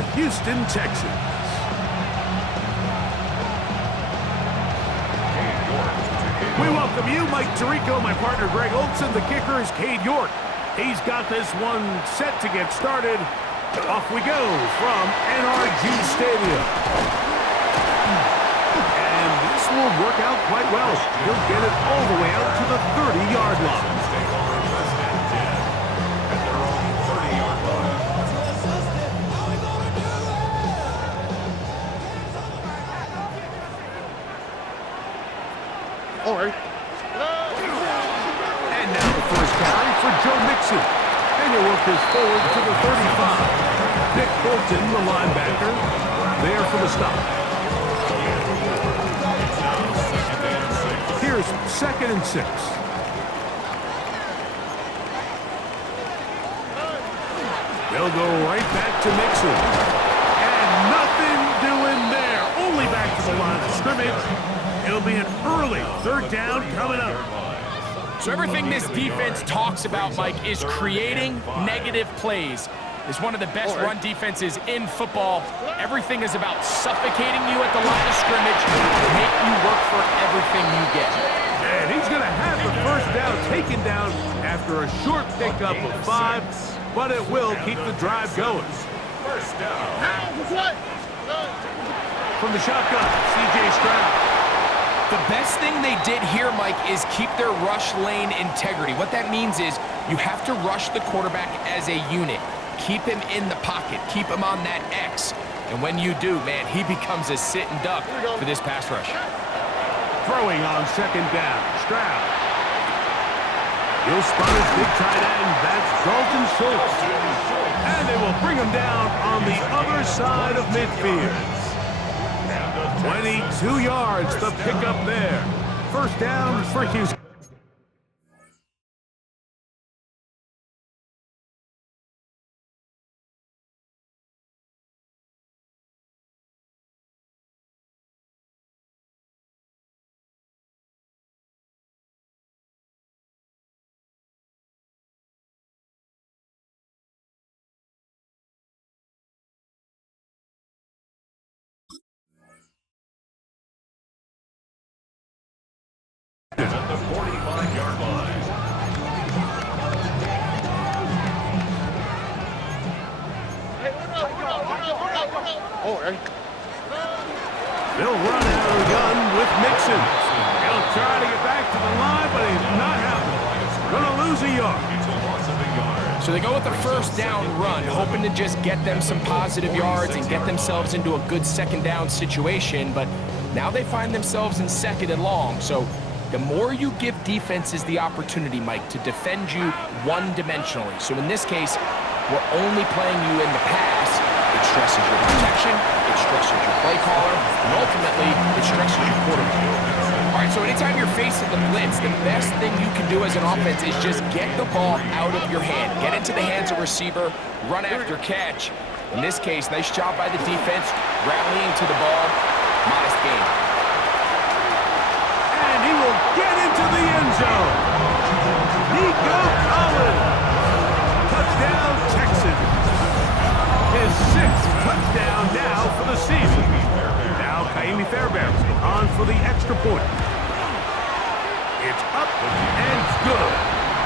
the Houston Texans. We welcome you, Mike Tirico, my partner Greg Olson. The kicker is Cade York. He's got this one set to get started. Off we go from NRG Stadium. And this will work out quite well. He'll get it all the way out to the 30-yard line. All right. And now the first carry for Joe Mixon. And he'll work this forward to the 35. Nick Bolton, the linebacker, there for the stop. Here's 2nd and 6. They'll go right back to Mixon. And nothing doing there. Only back to the line of scrimmage. It'll be an early 3rd down coming up. So everything this defense talks about, Mike, is creating negative plays. It's one of the best run defenses in football. Everything is about suffocating you at the line of scrimmage, make you work for everything you get. And he's going to have the first down taken down after a short pickup of 5, but it will keep the drive going. First down. From the shotgun, C.J. Stroud. The best thing they did here, Mike, is keep their rush lane integrity. What that means is you have to rush the quarterback as a unit. Keep him in the pocket. Keep him on that X. And when you do, man, he becomes a sitting duck for this pass rush. Throwing on 2nd down, Stroud. He'll spot his big tight end. That's Dalton Schultz. And they will bring him down on the other side of midfield. 22 yards, the pickup there. First down for Houston. At the 45-yard line. All right. They'll run out of the gun with Mixon. He'll try to get back to the line, but he's not happening. Going to lose a yard. So they go with the first down run, hoping to just get them some positive yards and get themselves into a good 2nd down situation, but now they find themselves in 2nd and long. So the more you give defenses the opportunity, Mike, to defend you one-dimensionally. So in this case, we're only playing you in the pass. It stresses your protection, it stresses your play caller, and ultimately, it stresses your quarterback. All right, so anytime you're facing the blitz, the best thing you can do as an offense is just get the ball out of your hand. Get into the hands of receiver, run after catch. In this case, nice job by the defense, rallying to the ball. Modest gain. He will get into the end zone. Nico Collins. Touchdown, Texans. His 6th touchdown now for the season. Now Kaimi Fairbairn on for the extra point. It's up and good.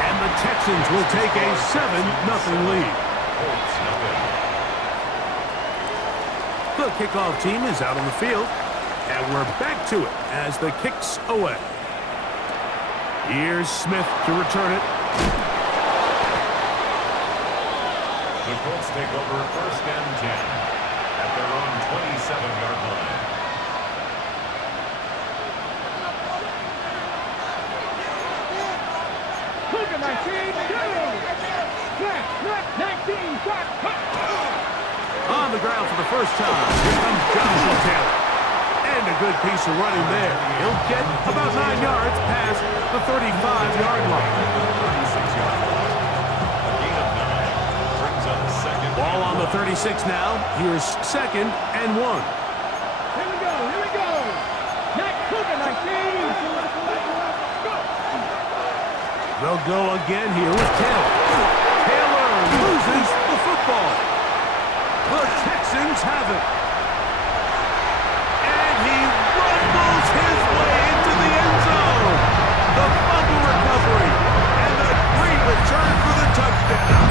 And the Texans will take a 7-0 lead. The kickoff team is out on the field. And we're back to it as the kick's away. Here's Smith to return it. The Colts take over 1st and 10 at their own 27-yard line. On the ground for the first time, here comes Jonathan Taylor. And a good piece of running there. He'll get about 9 yards past the 35-yard line. Ball on the 36 now. Here's 2nd and 1. Here we go. Not cooking like this. They'll go again here with Taylor. Taylor loses the football. The Texans Texans have it. And he rumbles his way into the end zone. The fumble recovery and the great return for the touchdown.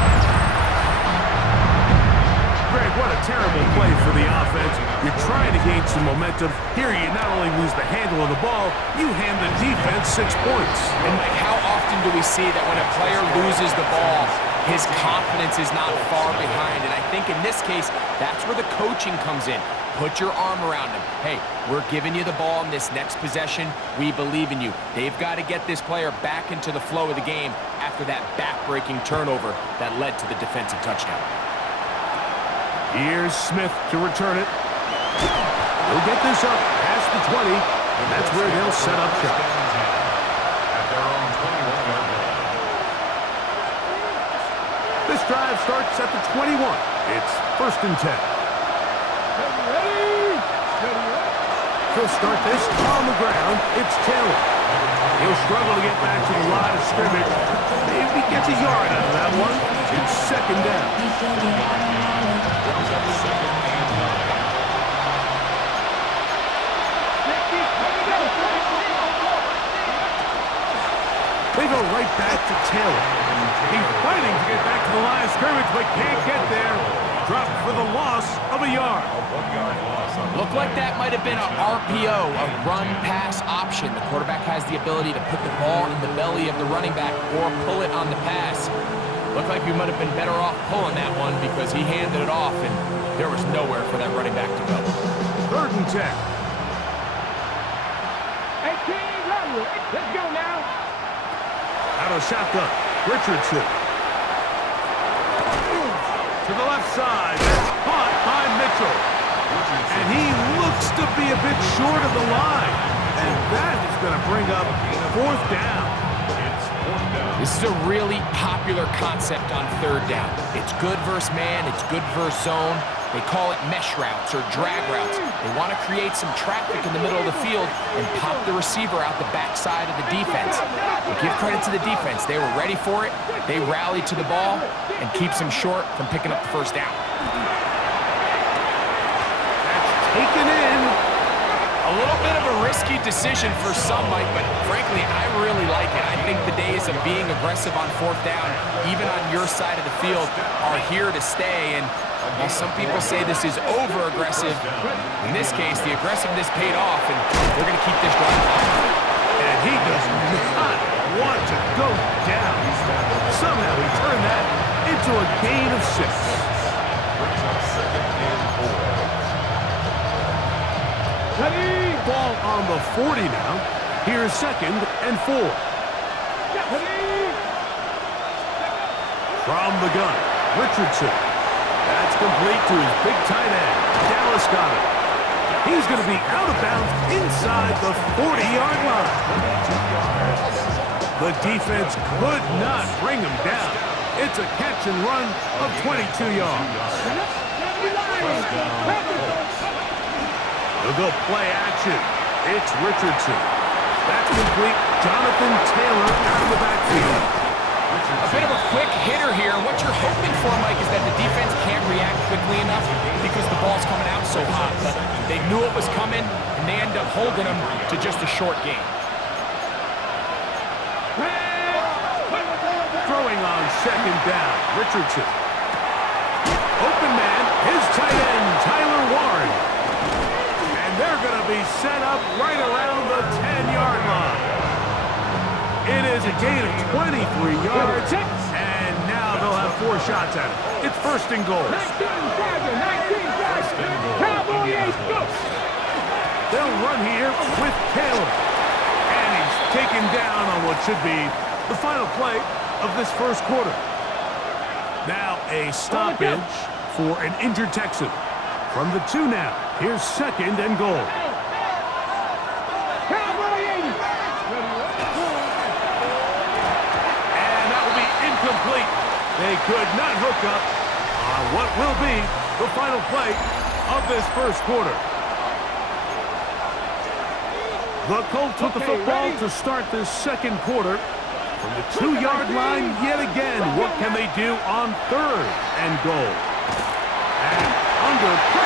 Greg, what a terrible play for the offense. You're trying to gain some momentum. Here you not only lose the handle of the ball, you hand the defense 6 points. And Mike, how often do we see that when a player loses the ball, his confidence is not far behind? And I think in this case, that's where the coaching comes in. Put your arm around him. Hey, we're giving you the ball in this next possession. We believe in you. They've got to get this player back into the flow of the game after that back-breaking turnover that led to the defensive touchdown. Here's Smith to return it. He'll get this up past the 20, and that's where they'll set up shop. At their own 21-yard line. This drive starts at the 21. It's 1st and 10. He'll start this on the ground. It's Taylor. He'll struggle to get back to the line of scrimmage. Maybe gets a yard out of that one. It's 2nd down. They go right back to Taylor. He's fighting to get back to the line of scrimmage, but can't get there. Dropped for the loss of a yard. Looked like that might have been an RPO, a run-pass option. The quarterback has the ability to put the ball in the belly of the running back or pull it on the pass. Looked like we might have been better off pulling that one because he handed it off, and there was nowhere for that running back to go. 3rd and 10. 18, run. Let's go now. Out of shotgun, Richardson. To the left side, that's caught by Mitchell. And he looks to be a bit short of the line. And that is going to bring up 4th down. This is a really popular concept on 3rd down. It's good versus man, it's good versus zone. They call it mesh routes or drag routes. They want to create some traffic in the middle of the field and pop the receiver out the backside of the defense. But give credit to the defense. They were ready for it. They rallied to the ball and keeps them short from picking up the 1st down. That's taken in. A little bit of a risky decision for some, Mike, but frankly, I really like it. I think the days of being aggressive on 4th down, even on your side of the field, are here to stay. And while some people say this is over-aggressive, in this case, the aggressiveness paid off, and they're going to keep this drive alive. And he does not want to go down. Somehow he turned that into a gain of 6. Ball on the 40 now. Here's 2nd and 4. From the gun, Richardson. That's complete to his big tight end. Dallas got it. He's going to be out of bounds inside the 40-yard line. The defense could not bring him down. It's a catch and run of 22 yards. He'll go play action. It's Richardson. That's complete. Jonathan Taylor out of the backfield. A bit of a quick hitter here. What you're hoping for, Mike, is that the defense can't react quickly enough because the ball's coming out so hot. But they knew it was coming, and they end up holding them to just a short game. Throwing on 2nd down, Richardson. Open man, his tight end, Tyler Warren. And they're going to be set up right around the 10-yard line. It is a gain of 23 yards, and now they'll have 4 shots at it. It's 1st and goal. They'll run here with Taylor. And he's taken down on what should be the final play of this 1st quarter. Now a stoppage for an injured Texan. From the 2 now, here's 2nd and goal. And that will be incomplete. They could not hook up on what will be the final play of this 1st quarter. The Colts with the football to start this 2nd quarter. From the 2-yard line yet again. What can they do on 3rd and goal? And under pressure.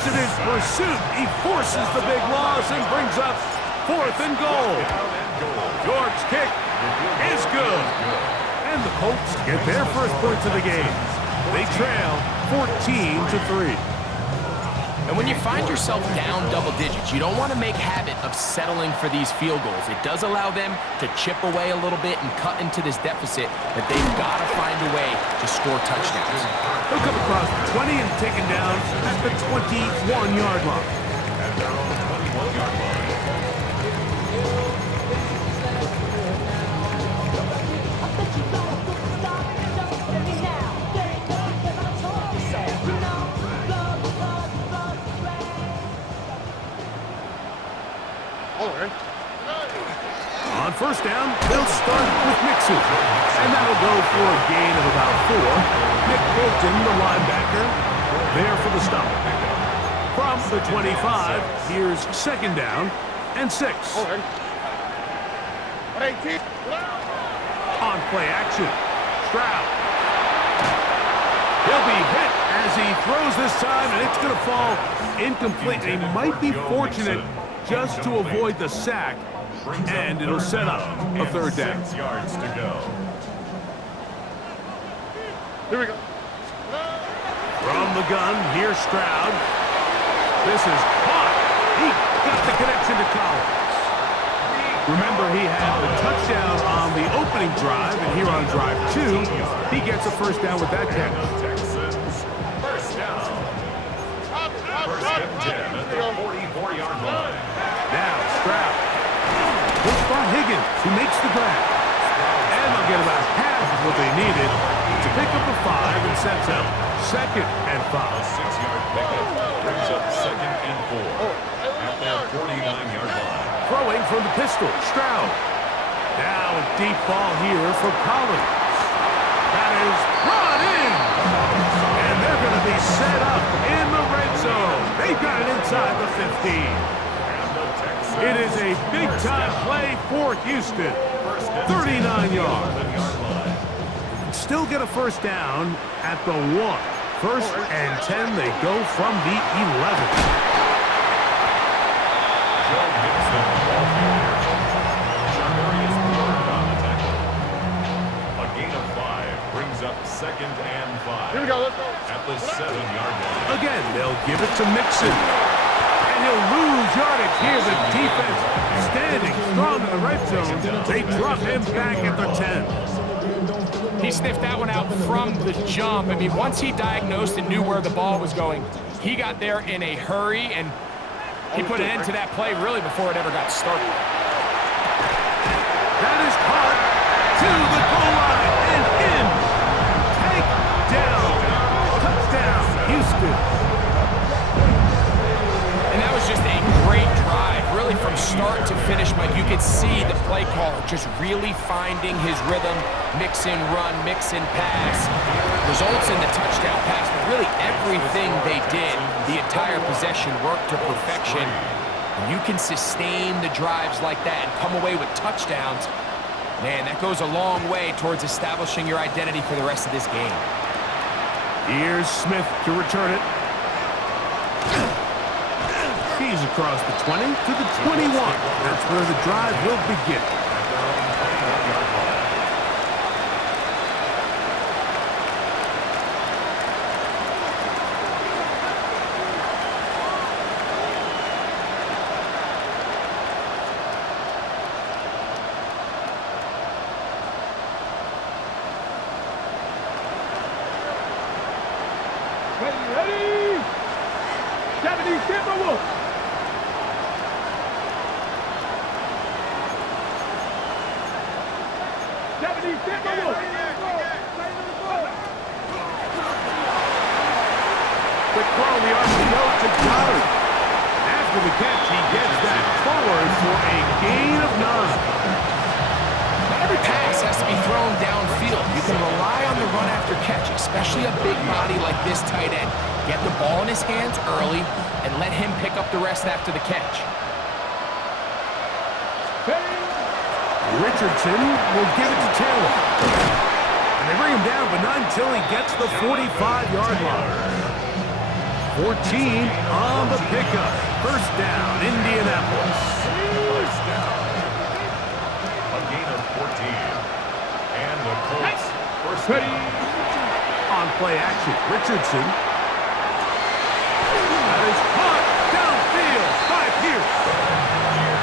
aggressive in his pursuit. He forces the big loss and brings up 4th and goal. York's kick is good. And the Colts get their first points of the game. They trail 14-3. And when you find yourself down double digits, you don't want to make habit of settling for these field goals. It does allow them to chip away a little bit and cut into this deficit, but they've got to find a way to score touchdowns. They'll come across the 20 and taken down at the 21-yard line. At their own 21-yard line. On first down, they'll start with Mixon. And that'll go for a gain of about 4. Nick Bolton, the linebacker, there for the stop. From the 25, here's 2nd down and 6. On play action, Stroud. He'll be hit as he throws this time, and it's going to fall incomplete. He might be fortunate just to avoid the sack, and it'll set up a 3rd down. 6 yards to go. Here we go. From the gun, here's Stroud. This is caught. He got the connection to Collins. Remember, he had the touchdown on the opening drive, and here on drive 2, he gets a first down with that catch. Texans, first down. First and 10 at the 44-yard line. Now, Stroud. He'll spot Higgins, who makes the grab. And they'll get about half of what they needed to pick up a 5 and sets up 2nd and 5. A 6-yard pickup brings up 2nd and 4 at their 49-yard line. Throwing from the pistol, Stroud. Now a deep ball here for Collins. That is brought in. And they're going to be set up in the red zone. They've got it inside the 15. It is a big-time play for Houston. 39 yards. Still get a first down at the 1. 1st and 10, they go from the 11. Joe Mixon, ball carrier. Charvarius Ward on the tackle. A gain of 5 brings up 2nd and 5. Here we go, let's go. At the 7-yard line. Again, they'll give it to Mixon. And he'll lose yardage here. The defense standing strong in the red zone. They drop him back at the 10. He sniffed that one out from the jump. I mean, once he diagnosed and knew where the ball was going, he got there in a hurry, and he put an end to that play really before it ever got started. That is caught to the goal line and in. Take down. Touchdown, Houston. And that was just a great drive, really from start to finish. Mike, you could see the play caller just really finding his rhythm. Mix in run, mix in pass. Results in the touchdown pass, but really everything they did, the entire possession worked to perfection. And you can sustain the drives like that and come away with touchdowns. Man, that goes a long way towards establishing your identity for the rest of this game. Here's Smith to return it. He's across the 20 to the 21. That's where the drive will begin. Ready? 70 Timberwolves. Quick throw in the RPO to Goddard. After the catch, he gets that forward for a gain of 9. Not every pass has to be thrown downfield. You can rely on the run after catch, especially a big body like this tight end. Get the ball in his hands early and let him pick up the rest after the catch. Richardson will give it to Taylor. And they bring him down, but not until he gets the 45-yard line. 14 on the pickup. First down, Indianapolis. First down. A gain of 14. And the Colts first down. On play action, Richardson. That is caught downfield by Pierce.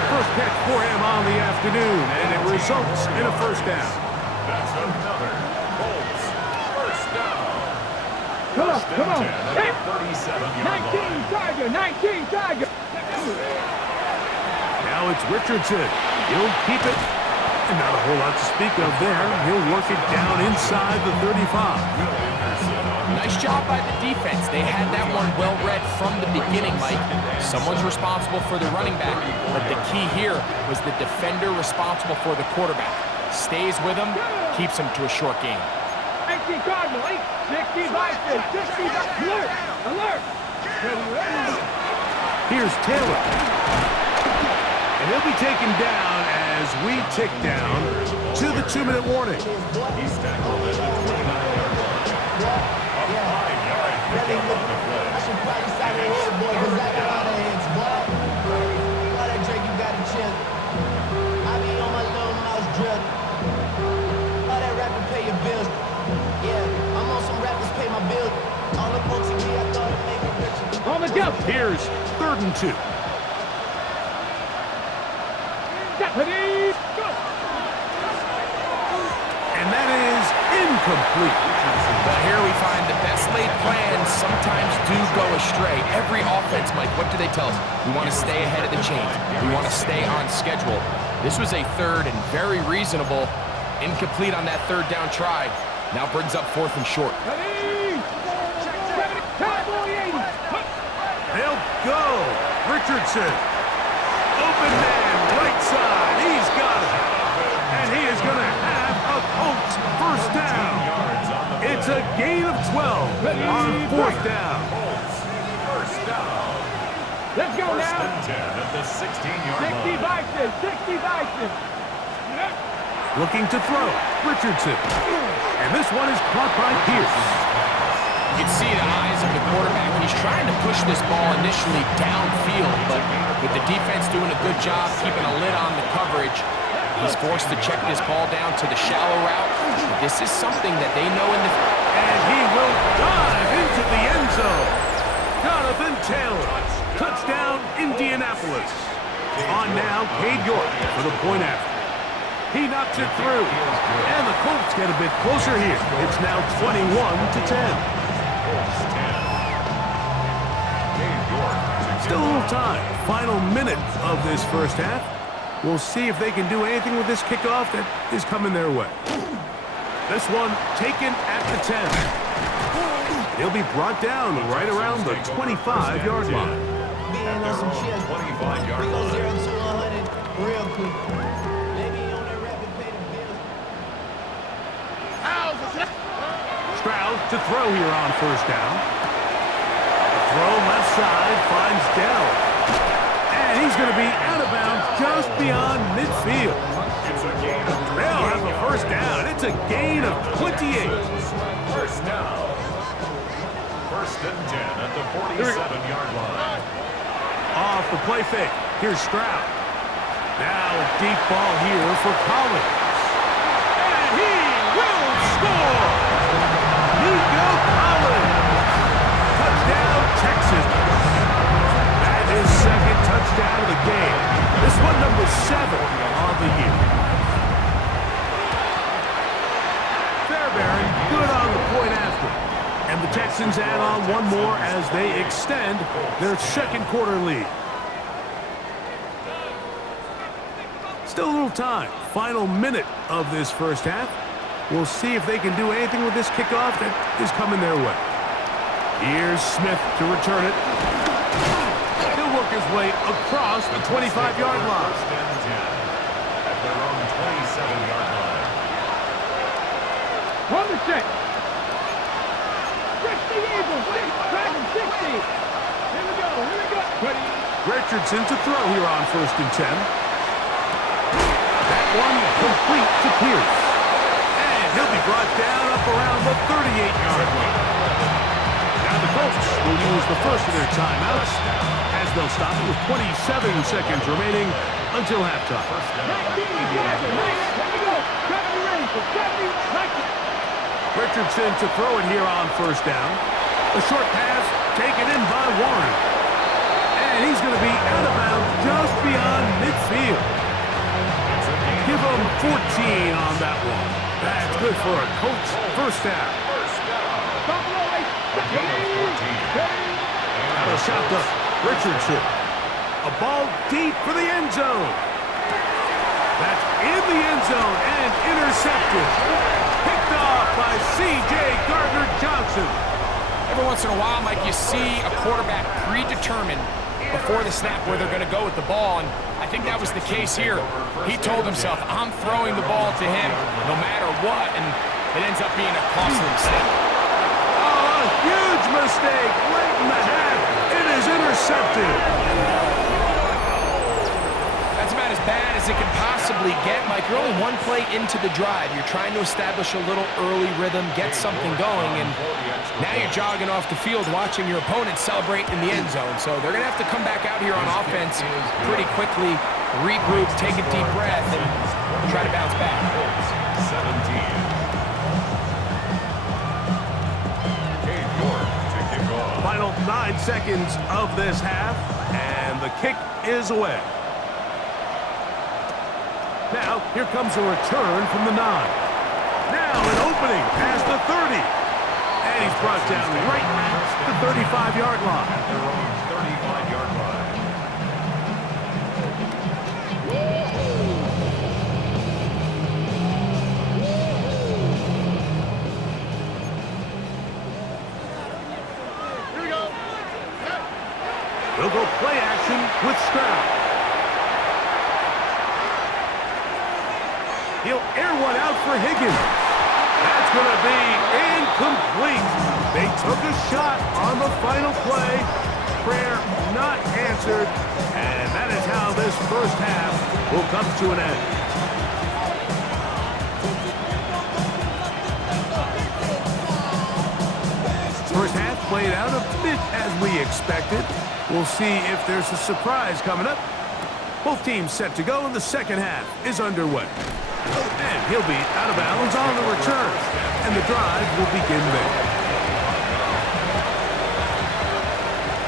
First catch for him on the afternoon, and it results in a first down. That's another Colts first down. Come on, First come on. and 10 at the 37-yard 19 Tiger, 19 Tiger. Now it's Richardson. He'll keep it. And not a whole lot to speak of there. He'll work it down inside the 35. Nice job by the defense. They had that one well read from the beginning, Mike. Someone's responsible for the running back, but the key here was the defender responsible for the quarterback. Stays with him, keeps him to a short game. 19 Cardinal, 60 Bison, 60 alert, alert. Here's Taylor. And he'll be taken down as we tick down to the 2-minute warning. He's tackled at the 29-yard line. A 5-yard pickup on the play. I should probably stop your head, boy, because I got all the hands, boy. All that drink you got to chill. I be on my little mouse drill. All that rapping pay your bills. Yeah, I'm on some rappers pay my bills. All the on TV, I thought it made me richer. On the jump. Here's 3rd and 2. Deputy, go. And that is incomplete. But here we find the best laid plans sometimes do go astray. Every offense, Mike, what do they tell us? We want to stay ahead of the chains. We want to stay on schedule. This was a 3rd and very reasonable. Incomplete on that 3rd down try. Now brings up 4th and short. Ready. 70, Cowboy 80. They'll go. Richardson. Open man, right side. He's got it. And he is going to have a Colts first down. It's a gain of 12 on 4th down. Colts first down. Let's go First now. and 10 at the 16-yard 60 line. Bison, 60 Bison. Looking to throw. Richardson. And this one is caught by Pierce. You can see the eyes of the quarterback. He's trying to push this ball initially downfield, but with the defense doing a good job keeping a lid on the coverage, he's forced to check this ball down to the shallow route. This is something that they know in the... And he will dive into the end zone. Jonathan Taylor. Touchdown, Indianapolis. On now, Cade York for the point after. He knocks it through. And the Colts get a bit closer here. It's now 21-10. Still a little time. Final minute of this first half. We'll see if they can do anything with this kickoff that is coming their way. This one taken at the 10. He'll be brought down right around the 25-yard line. Being on some shit. 25-yard We go 0 line. to 100 real quick. They be on that rapid pay the bills. Stroud to throw here on first down. The throw left side finds Dell. And he's going to be out of bounds just beyond midfield. It's a gain of They'll have a first down. It's a gain of 28. first down. First and 10 at the 47-yard line. Off the play fake. Here's Stroud. Now a deep ball here for Collins. And he will score! Nico Collins. Touchdown, Texans. That is 2nd touchdown of the game. This one number 7 on the year. Fairbairn good on the point after. And the Texans add on one more as they extend their 2nd quarter lead. Still a little time. Final minute of this first half. We'll see if they can do anything with this kickoff that is coming their way. Here's Smith to return it. He'll work his way across the 25-yard line. First and 10 at their own 27-yard line. On the check. 60 Eagles, 60. Here we go, here we go. Ready. Richardson to throw here on first and 10. That one complete to Pierce. And he'll be brought down up around the 38-yard line. Now the Colts will use the first of their timeouts as they'll stop it with 27 seconds remaining until halftime. 19, grab it, nice. Here we go. Grab it, ready for 70, 90. Richardson to throw it here on first down. A short pass taken in by Warren. And he's going to be out of bounds just beyond midfield. Give him 14 on that one. That's good for a Colts first down. Out of shotgun, Richardson. A ball deep for the end zone. That's in the end zone and intercepted. Picked off by C.J. Gardner-Johnson. Every once in a while, Mike, you see a quarterback predetermined before the snap where they're going to go with the ball, and I think that was the case here. He told himself, I'm throwing the ball to him no matter what, and it ends up being a costly mistake. Oh, a huge mistake late in the half. It is intercepted. That's about as bad as it can possibly get, Mike. You're only one play into the drive. You're trying to establish a little early rhythm, get something going, and now you're jogging off the field watching your opponent celebrate in the end zone. So they're going to have to come back out here on offense pretty quickly, regroup, take a deep breath, and try to bounce back. 17. Final 9 seconds of this half, and the kick is away. Now, here comes a return from the 9. Now an opening past the 30. And he's brought down right at the 35-yard line. At their own 35-yard line. Here we go. We'll go play action with Stroud. He'll air one out for Higgins. That's going to be incomplete. They took a shot on the final play. Prayer not answered. And that is how this first half will come to an end. First half played out a bit as we expected. We'll see if there's a surprise coming up. Both teams set to go, and the second half is underway. And he'll be out of bounds on the return. And the drive will begin there.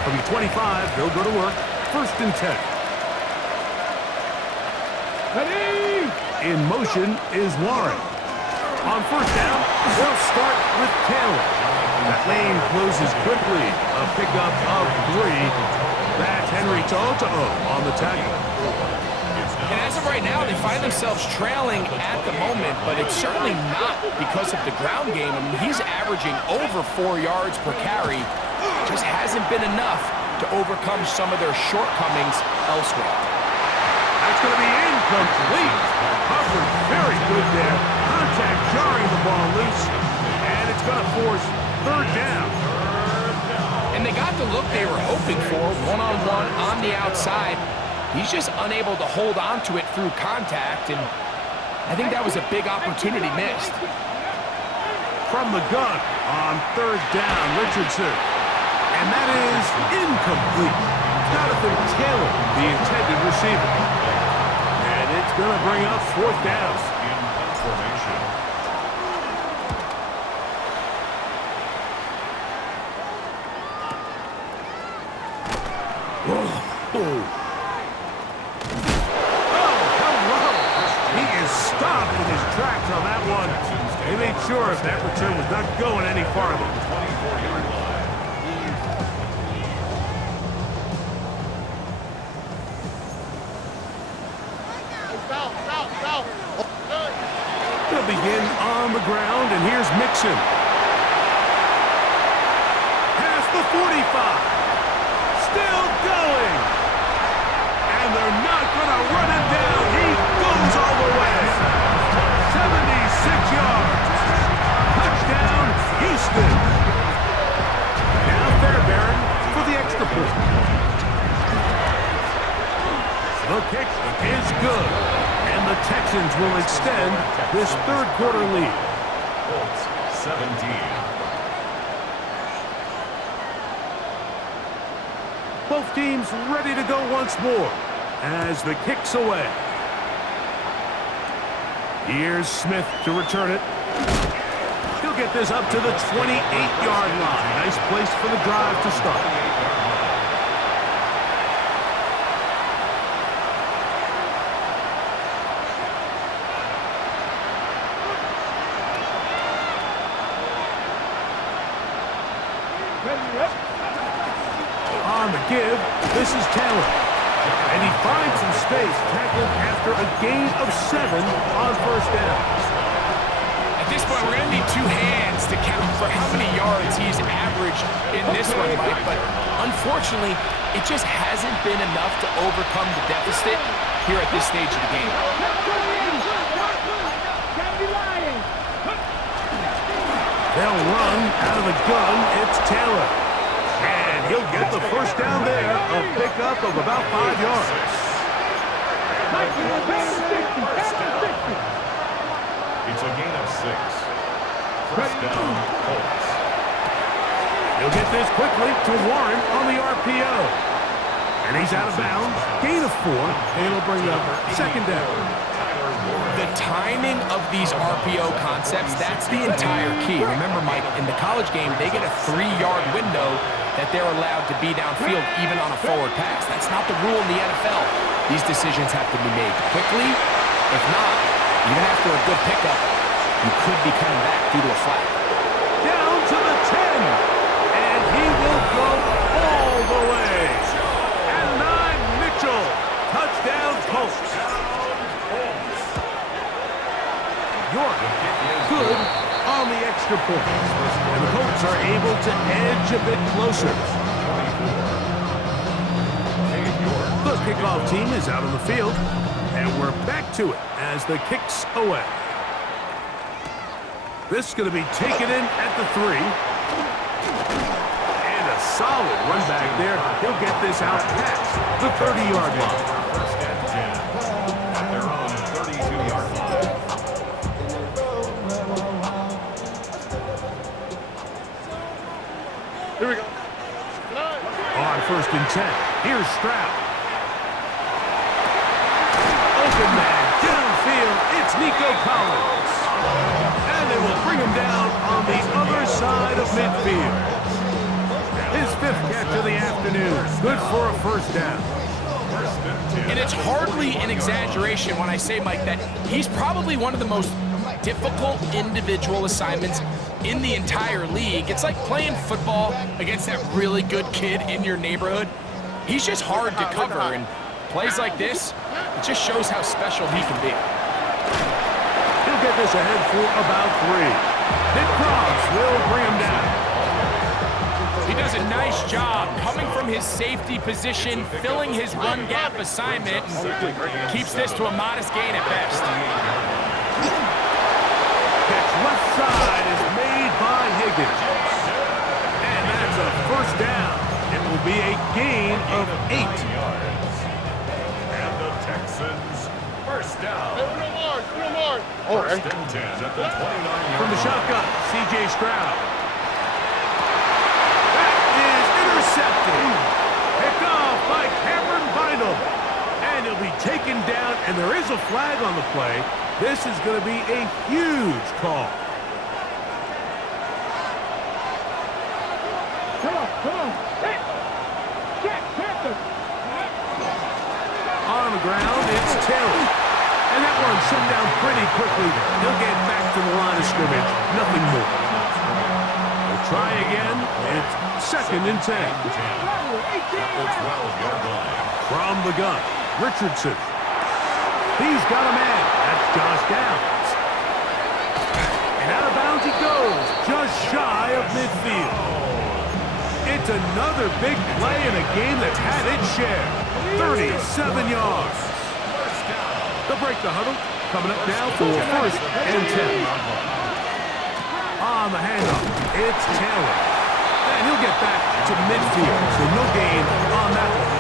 From the 25, they'll go to work. First and 10. Ready? In motion is Warren. On first down, they'll start with Taylor. That lane closes quickly. A pickup of 3. That's Henry To'o on the tackle. And as of right now, they find themselves trailing at the moment, but it's certainly not because of the ground game. I mean, he's averaging over 4 yards per carry. Just hasn't been enough to overcome some of their shortcomings elsewhere. That's going to be incomplete. Hubbard very good there. Contact jarring the ball loose. And it's going to force third down. And they got the look they were hoping for, one-on-one on the outside. He's just unable to hold on to it through contact, and I think that was a big opportunity missed. From the gun on third down, Richardson. And that is incomplete. Jonathan Taylor, the intended receiver. And it's going to bring up fourth down. In formation. Oh, hello. He is stopped in his tracks on that one. They made sure that return was not going any farther. 24-yard line. South. Good. They'll begin on the ground, and here's Mixon. Past the 45. Still going. And they're not going to run him down. He goes all the way. 76 yards. Touchdown, Houston. Now Fairbairn for the extra point. The kick is good. And the Texans will extend this third quarter lead. Colts 17. Both teams ready to go once more as the kick's away. Here's Smith to return it. He'll get this up to the 28-yard line. Nice place for the drive to start. On the give, this is Taylor. And he finds some space, tackled after a gain of 7 on first down. At this point, we're going to need 2 hands to count for how many yards he's averaged in this one, Mike. But unfortunately, it just hasn't been enough to overcome the deficit here at this stage of the game. They'll run out of the gun. It's Taylor. And he'll get the first down there, a pickup of about 5 yards. It's a gain of 6. First down, Colts. He'll get this quickly to Warren on the RPO. And he's out of bounds. Gain of 4. And it'll bring up second down. The timing of these RPO concepts, that's the entire key. Remember, Mike, in the college game, they get a 3-yard window that they're allowed to be downfield even on a forward pass. That's not the rule in the NFL. These decisions have to be made quickly. If not, even after a good pickup, you could be coming back due to a flag. Down to the 10. And he will go all the way. And 9, Mitchell. Touchdown, Colts. York, good on the extra point. And the Colts are able to edge a bit closer. The kickoff team is out on the field, and we're back to it as the kick's away. This is going to be taken in at the 3. And a solid run back there. He'll get this out past the 30-yard line. First and 10 at their own 32-yard line. Here we go. On first and 10, here's Stroud. Open man, downfield, it's Nico Collins. And they will bring him down on the other side of midfield. His 5th catch of the afternoon, good for a first down. And it's hardly an exaggeration when I say, Mike, that he's probably one of the most difficult individual assignments in the entire league. It's like playing football against that really good kid in your neighborhood. He's just hard to cover, and plays like this, it just shows how special he can be. He'll get this ahead for about 3. Nick Cross will bring him down. He does a nice job coming from his safety position, filling his run gap assignment, and keeps this to a modest gain at best. Catch left side is made by Higgins. And that's a first down. It will be a gain of 8. And the Texans, first down. Oh, First and 10 at the 29-yard From the shotgun, C.J. Stroud. That is intercepted. Picked off by Cameron Bynum. And he'll be taken down, and there is a flag on the play. This is going to be a huge call. Come on. Hey, Jack Panther. On the ground, it's Taylor. And that one shut down pretty quickly. He'll get back to the line of scrimmage. Nothing more. We'll try again. It's second and 10. From the gun, Richardson. He's got a man. That's Josh Downs. And out of bounds he goes, just shy of midfield. It's another big play in a game that's had its share. 37 yards. They'll break the huddle. Coming up now for first and 10. On the handoff, it's Taylor. And he'll get back to midfield, so no gain on that one.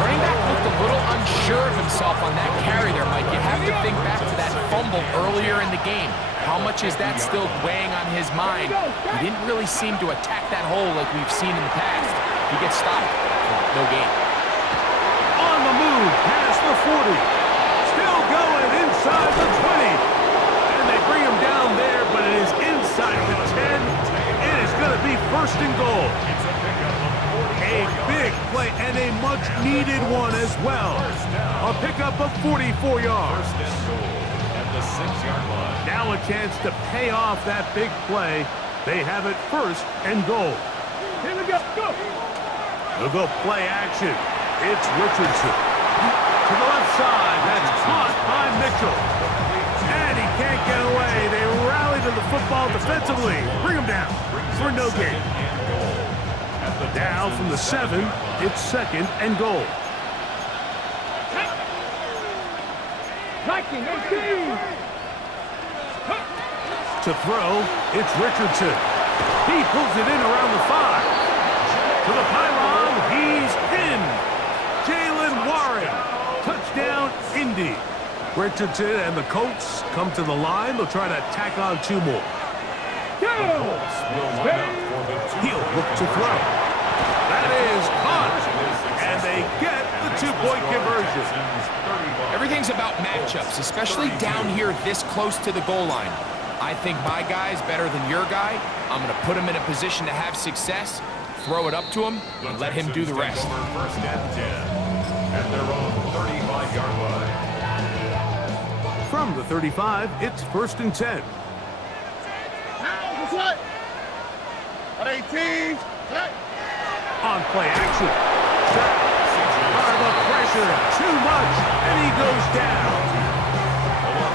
Running back looked a little unsure of himself on that carry there, Mike. You have to think back to that fumble earlier in the game. How much is that still weighing on his mind? He didn't really seem to attack that hole like we've seen in the past. He gets stopped. no gain. On the move, past the 40. Still going inside the 20. And they bring him down there, but it is inside the 10. It is going to be first and goal. A big play and a much-needed one as well. A pickup of 44 yards. First and goal at the 6-yard line. Now a chance to pay off that big play. They have it first and goal. Here we go. Go. They'll go play action. It's Richardson. To the left side. That's caught by Mitchell. And he can't get away. They rally to the football defensively. Bring him down for no gain. Now from the 7, it's second and goal. 19, 18. To throw, it's Richardson. He pulls it in around the 5. To the pylon, he's in. Jalen Warren. Touchdown, Indy. Richardson and the Colts come to the line. They'll try to tack on 2 more. He'll look to throw. That is caught. And they get the 2-point conversion. Everything's about matchups, especially down here this close to the goal line. I think my guy's better than your guy. I'm going to put him in a position to have success, throw it up to him, and let him do the rest. First and 10 at their own 35-yard line. From the 35, it's first and 10. What? At 18. On play action. The pressure, too much, and he goes down.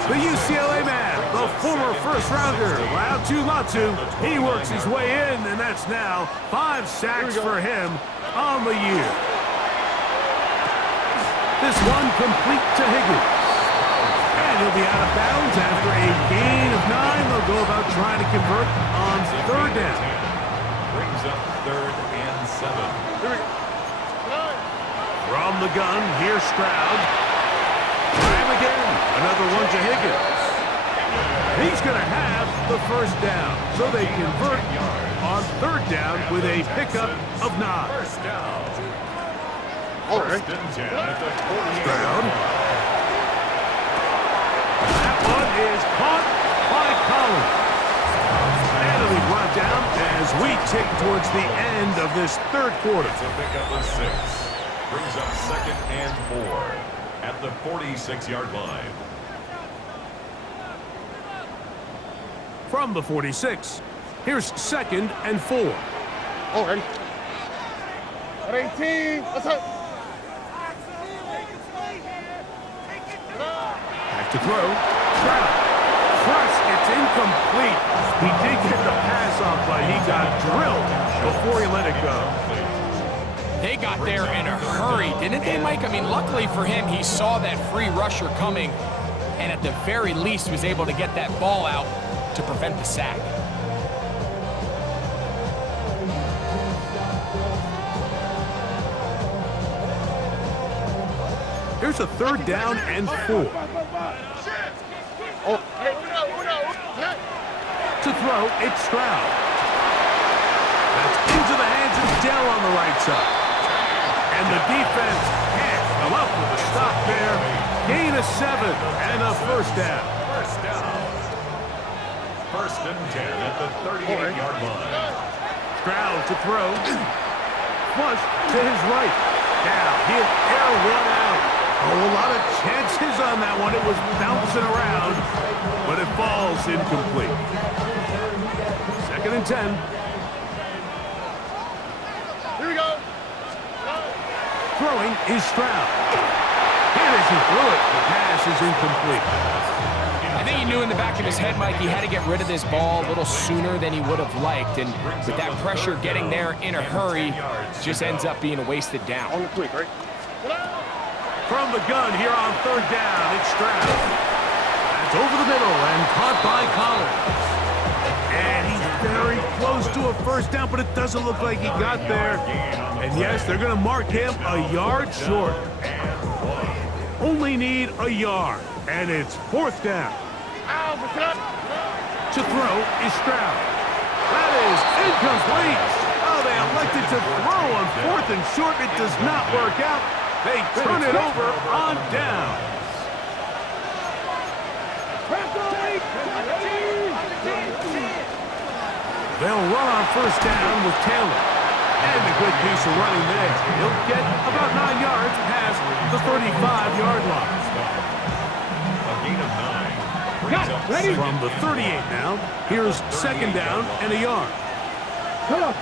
The UCLA man, the former first-rounder, Latu, he works his way in, and that's now 5 sacks for him on the year. This one complete to Higgins. And he'll be out of bounds after a gain of 9. They'll go about trying to convert on third down. Brings up 3rd and 7. From the gun, here's Stroud. Time again. Another one to Higgins. He's going to have the first down. So they convert on third down with a pickup of 9. First down. All right. First and 10 at the 40. Stroud. That one is caught by Collins. And it'll be brought down as we tick towards the end of this third quarter. It's a pickup of 6. Brings up 2nd and 4 at the 46-yard line. From the 46, here's 2nd and 4. Already. At 18. Let's go. Back to throw. Stroud. First, it's incomplete. He did get the pass off, but he got drilled before he let it go. They got there in a hurry, didn't they, Mike? I mean, luckily for him, he saw that free rusher coming and at the very least was able to get that ball out to prevent the sack. Here's a third down and 4. Oh, hey, To throw, it's Stroud. That's into the hands of Dell on the right side. And the defense can't come up with a stop there. Gain of 7 and a first down. First down. First and 10 at the 38-yard line. Stroud to throw. Flush to his right. Now he'll air one out. Oh, a lot of chances on that one. It was bouncing around, but it falls incomplete. 2nd and 10. here we go. Throwing is Stroud. Here as he threw it, the pass is incomplete. I think he knew in the back of his head, Mike, he had to get rid of this ball a little sooner than he would have liked. And with that pressure getting there in a hurry, just ends up being a wasted down. On the quick, right? From the gun here on third down, it's Stroud. That's over the middle and caught by Collins. And he's very close to a first down, but it doesn't look like he got there. And yes, they're going to mark him a yard short. Only need a yard, and it's 4th down. To throw is Stroud. That is incomplete. A Oh, they elected to throw on 4th and short. It does not work out. They turn it over on down. They'll run on 1st down with Taylor. And a good piece of running there. He'll get about 9 yards past the 35-yard line. A gain of 9. Got it. Ready? From the 38 now, here's 2nd down and a yard. Come on.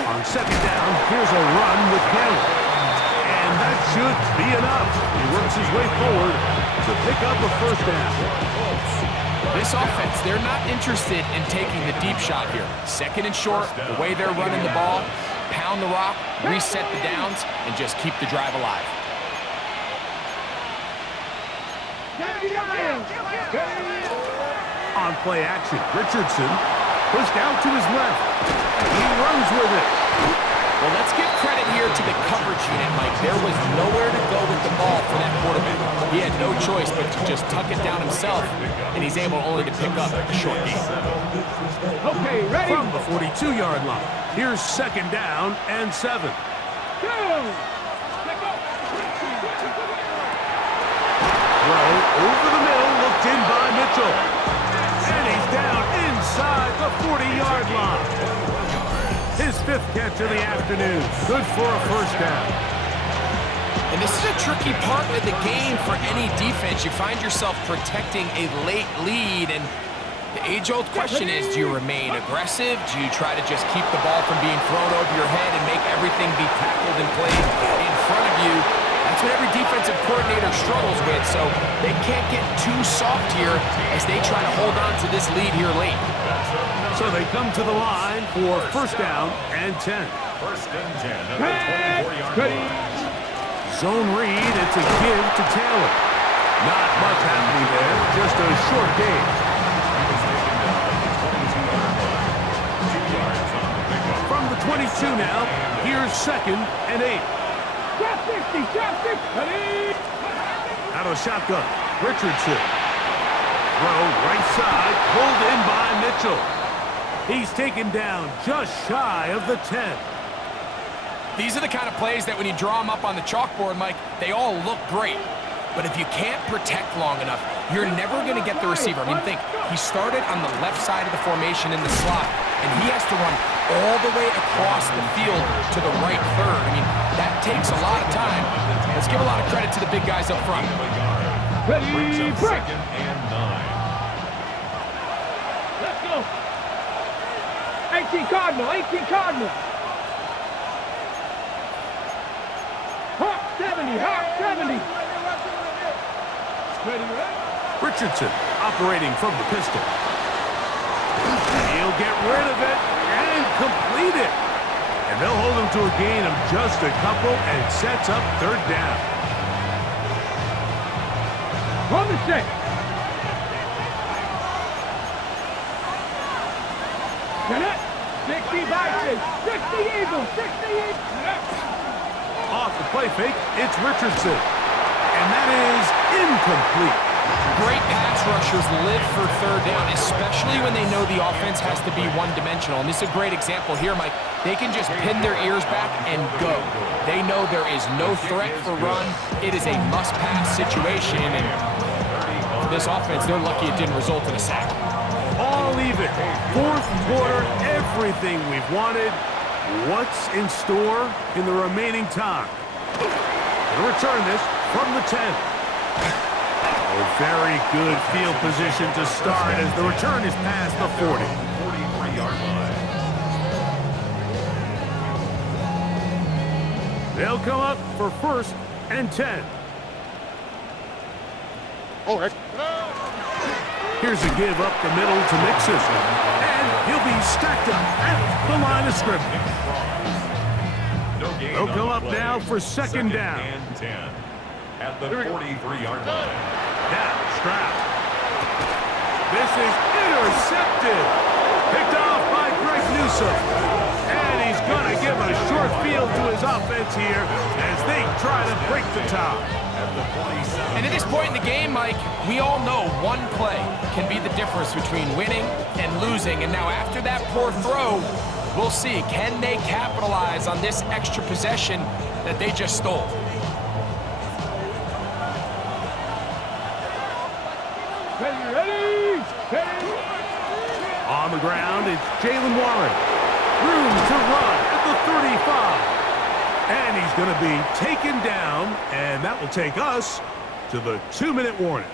On 2nd down, here's a run with Taylor. And that should be enough. He works his way forward to pick up a 1st down. This offense, they're not interested in taking the deep shot here. 2nd and short, the way they're running the ball, pound the rock, reset the downs, and just keep the drive alive. On play action, Richardson pushed out to his left. He runs with it. Well, let's give credit here to the coverage unit, Mike. There was nowhere to go with the ball for that quarterback. He had no choice but to just tuck it down himself, and he's able only to pick up a short gain. Okay, ready? From the 42-yard line, here's 2nd down and 7. Go! Throw over the middle, looked in by Mitchell. And he's down inside the 40-yard line. His 5th catch of the afternoon. Good for a 1st down. And this is a tricky part of the game for any defense. You find yourself protecting a late lead, and the age-old question is, do you remain aggressive? Do you try to just keep the ball from being thrown over your head and make everything be tackled and played in front of you? That's what every defensive coordinator struggles with, so they can't get too soft here as they try to hold on to this lead here late. So they come to the line for 1st down and 10. 1st and 10 at the 24-yard line. Zone read, it's a give to Taylor. Not much happening there, just a short gain. He was taken down at the 22-yard line. 2 yards on the pickup. From the 22 now, here's 2nd and 8. Drop 60, drop 60. Ready? Out of shotgun, Richardson. Throw right side, pulled in by Mitchell. He's taken down just shy of the 10. These are the kind of plays that when you draw them up on the chalkboard, Mike, they all look great. But if you can't protect long enough, you're never going to get the receiver. I mean, think, he started on the left side of the formation in the slot, and he has to run all the way across the field to the right third. I mean, that takes a lot of time. Let's give a lot of credit to the big guys up front. Ready, break. 2nd and 9. Let's go. 18 Cardinal, 18 Cardinal. Hawk 70, Hawk 70. Ready, ready? Richardson operating from the pistol. He'll get rid of it and complete it. And they'll hold him to a gain of just a couple and sets up 3rd down. On the set. Get it. 60 Vikings, 60 Eagles, 60 Eagles. Off the play fake, it's Richardson. And that is incomplete. Great pass rushers live for 3rd down, especially when they know the offense has to be one-dimensional. And this is a great example here, Mike. They can just pin their ears back and go. They know there is no threat for run. It is a must-pass situation. And for this offense, they're lucky it didn't result in a sack. All even. 4th quarter, everything we've wanted. What's in store in the remaining time? They'll return this from the 10. A very good field position to start as the return is past the 40. 43-yard line. They'll come up for 1st and 10. Oh, heck. Here's a give up the middle to Mixon. And he'll be stacked up at the line of scrimmage. No gain They'll on come the up play. now for 2nd down. and 10 at the 43-yard line. Now, Stroud. This is intercepted. Picked off by Greg Newsome. And he's going to give a a short field to his offense here as they try to break the tie. And at this point in the game, Mike, we all know one play can be the difference between winning and losing. And now after that poor throw, we'll see, can they capitalize on this extra possession that they just stole? Ready? On the ground, it's Jalen Warren. Room to run at the 35. And he's going to be taken down, and that will take us to the 2-minute warning.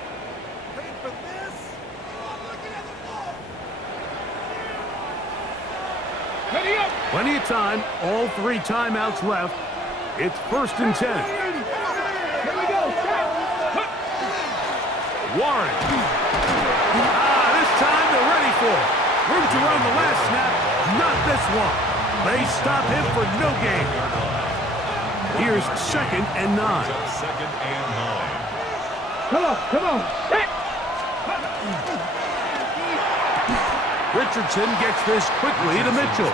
Ready up. Plenty of time, all 3 timeouts left. It's 1st and 10. Here we go. Warren. This time they're ready for it. Room to run the last snap, not this one. They stop him for no gain. Here's 2nd and 9. 2nd and 9. Come on. Set. Richardson gets this quickly to Mitchell.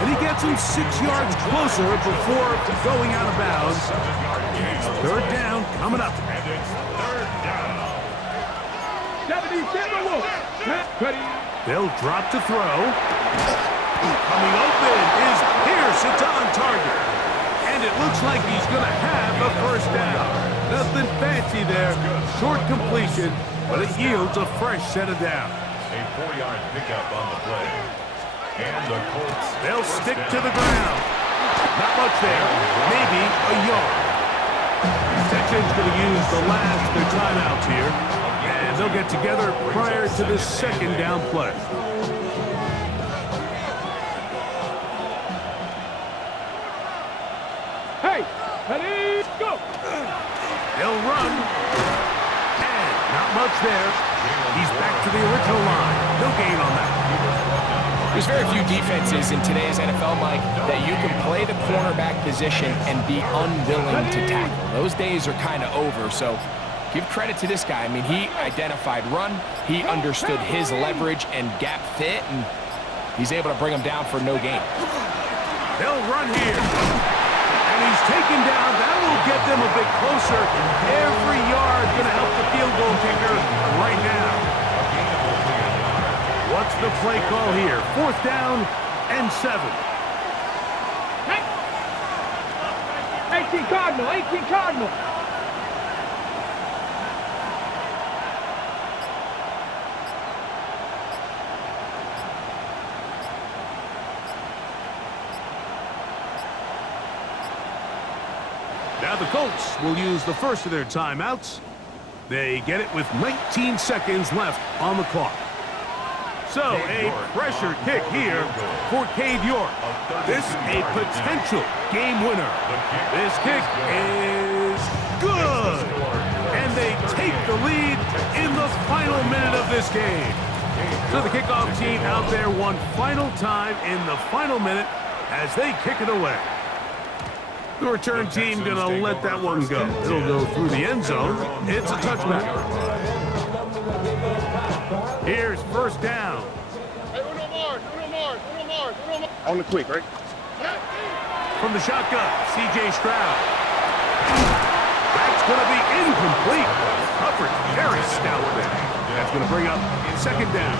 And he gets him 6 yards closer before going out of bounds. It's 3rd down coming up. And it's 3rd down. 77. Ready. They'll drop to throw. Coming open is Pierce. It's on target. And it looks like he's going to have a 1st down. Nothing fancy there. Short completion, but it yields a fresh set of downs. A 4-yard pickup on the play. And the Colts. They'll stick to the ground. Not much there. Maybe a yard. Texans going to use the last of their timeouts here. And they'll get together prior to this 2nd down play. Hey, ready, go. They'll run. And not much there. He's back to the original line. No gain on that. There's very few defenses in today's NFL, Mike, that you can play the cornerback position and be unwilling to tackle. Those days are kind of over, so give credit to this guy. I mean, he identified run, he understood his leverage and gap fit, and he's able to bring him down for no gain. They'll run here. And he's taken down. That will get them a bit closer. Every yard going to help the field goal kicker right now. What's the play call here? 4th down and 7. 18 Cardinal. Now the Colts will use the first of their timeouts. They get it with 19 seconds left on the clock. So a pressure kick here for Cade York. This a potential game winner. This kick is good. And they take the lead in the final minute of this game. So the kickoff team out there one final time in the final minute as they kick it away. The return team going to let that one go. It'll go through the end zone. It's a touchback. Here's 1st down. Hey, Uno Mars. On the quick, right? From the shotgun, C.J. Stroud. That's going to be incomplete. Coverage very stout there. That's going to bring up 2nd down.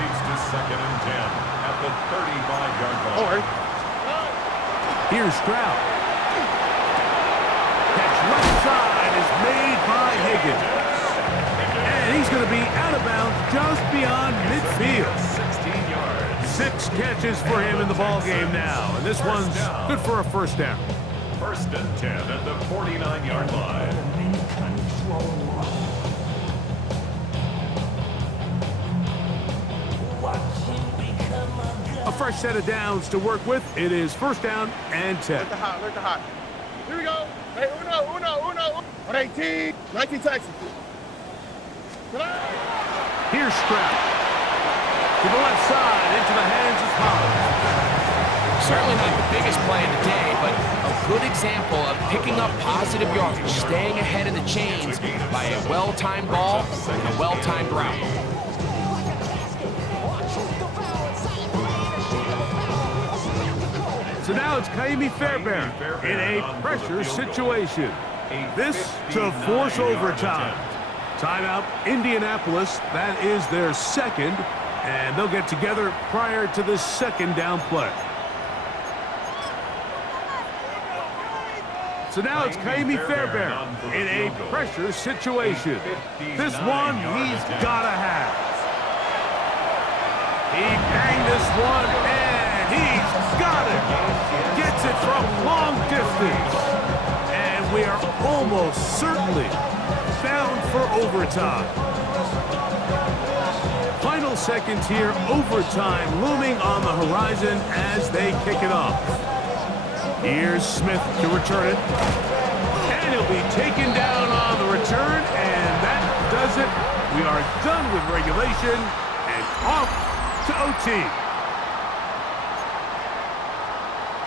Leads to 2nd and 10 at the 35-yard line. All right. Here's Stroud. Catch left side is made by Higgins. And he's going to be out of bounds just beyond midfield. 16 yards. 6 catches for him in the ball game now. And this one's good for a 1st down. 1st and 10 at the 49-yard line. A fresh set of downs to work with. It is 1st down and 10. Let the hot. Here we go. Hey, Uno. On 18. 19 Texans. Here's Stroud. To the left side, into the hands of Collins. Certainly not the biggest play of the day, but a good example of picking up positive yardage, staying ahead of the chains by a well-timed ball and a well-timed route. So now it's Kaimi Fairbairn in a pressure situation. This to force overtime. Timeout, Indianapolis. That is their second, and they'll get together prior to the second down play. So now it's Kaimi Fairbairn in a pressure situation. This one he's got to have. He banged this one, and he's got it. Gets it from long distance. And we are almost certainly bound for overtime. Final seconds here, overtime looming on the horizon as they kick it off. Here's Smith to return it. And he'll be taken down on the return, and that does it. We are done with regulation and off to OT.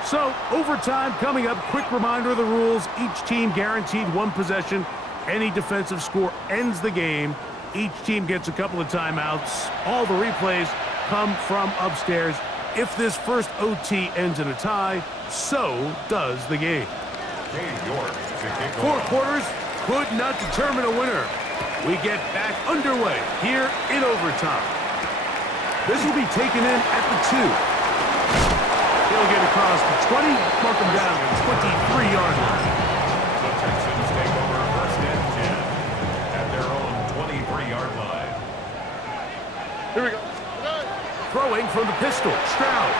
So, overtime coming up. Quick reminder of the rules. Each team guaranteed one possession. Any defensive score ends the game. Each team gets a couple of timeouts. All the replays come from upstairs. If this first OT ends in a tie, so does the game. 4 quarters could not determine a winner. We get back underway here in overtime. This will be taken in at the 2. He'll get across the 20, mark him down at 23-yard line. The Texans take over first and 10 at their own 23-yard line. Here we go. Throwing from the pistol, Stroud.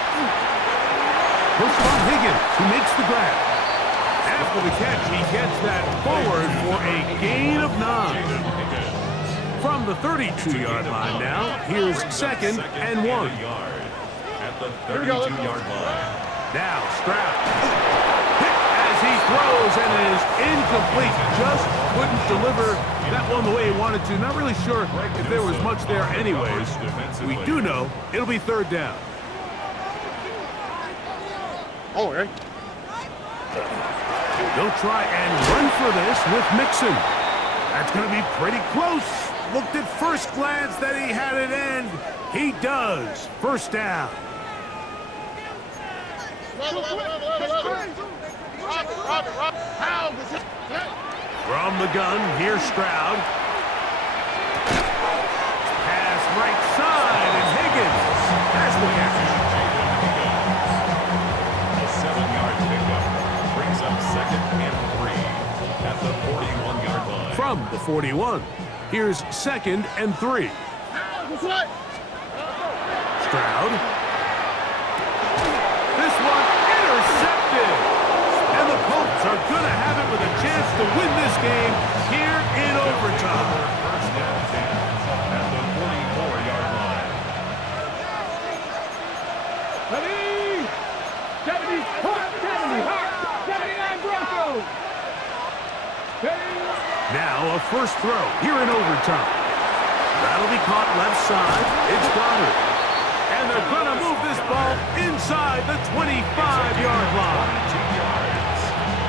Push on Higgins, who makes the grab. After the catch, he gets that forward for a gain of 9. From the 32-yard line now, here's second and 1. At the 32-yard line. Now Stroud. Hit as he throws, and it is incomplete. Just couldn't deliver that one the way he wanted to. Not really sure if there was much there anyways. We do know it'll be third down. Oh, right. They'll try and run for this with Mixon. That's going to be pretty close. Looked at first glance that he had it end. He does. First down. From the gun, here's Stroud. Pass right side, and Higgins has the catch. A 7-yard pickup brings up second and 3 at the 41-yard line. From the 41, here's second and 3. Stroud. This one intercepted. And the Colts are going to have it with a chance to win this game here in overtime. First and 10 at the 44-yard line. 70, 79 Broncos. Now a first throw here in overtime. That'll be caught left side. It's Goddard. And they're going to move this ball inside the 25-yard line.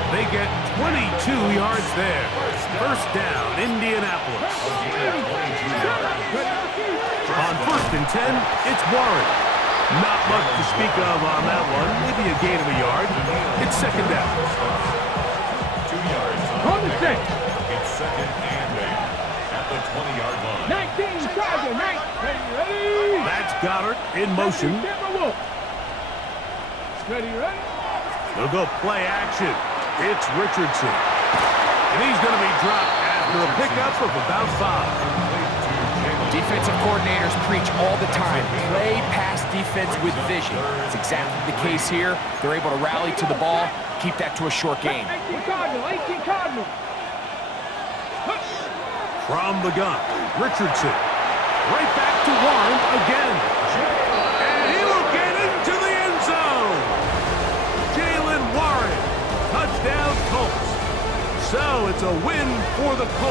They get 22 yards there. First down, Indianapolis. On first and 10, it's Warren. Not much to speak of on that one. Maybe a gain of a yard. It's second down. 2 yards. On the stick. It's second and 8 at the 20-yard line. 19, Charger, 19. Ready? That's Goddard in motion. Ready, ready? They'll go play action. It's Richardson. And he's going to be dropped after a pickup of about 5. Defensive coordinators preach all the time, play pass defense with vision. It's exactly the case here. They're able to rally to the ball, keep that to a short game. 18 Cardinal. From the gun, Richardson. Right back to Warren again. And he'll get into the end zone. Jalen Warren. Touchdown Colts. So it's a win for the Colts.